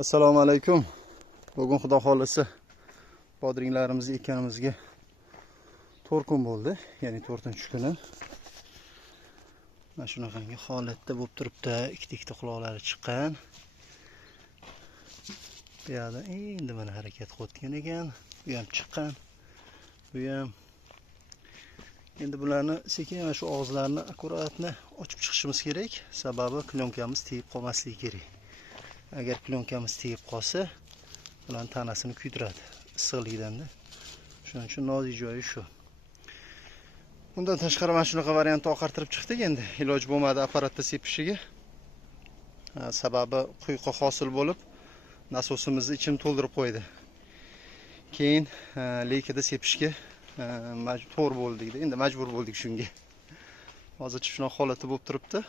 Assalomu alaykum. Bugun xudo xolisi bodringlarimizni ekkanimizga 4 kun bo'ldi, ya'ni 4-kuni. Mana shunaqangi holatda bo'lib turibdi. Ikkita quloqlari chiqqan. Bu yerda endi mana harakat qilayotgan ekan. Bu ham chiqqan. Bu ham. Endi bularni sekin mana shu og'izlarini akkuratni ochib chiqishimiz kerak. Sababi plyonkamiz tegib qolmasligi kerak. Agar plyonkamiz tegib qolsa, ularning tanasini kuydiradi issiqlikdan-da. Shuning uchun nozik joyi shu. Bundan tashqari mana shunaqa variantni oqartirib chiqdik endi. Iloj bo'lmadi apparatda sepishiga. Sababi quyuq hosil bo'lib, nasosimizni ichini to'ldirib qo'ydi. Keyin leykada sepishga majbur bo'ldik-da. Endi majbur bo'ldik shunga. Hozircha shunaqa holatda bo'lib turibdi.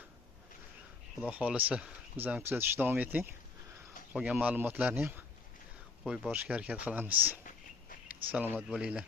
Xudo xolisa bizani kuzatishda davom eting. Qolgan ma'lumotlarni ham qo'yib borishga harakat qilamiz. Salomat bo'linglar.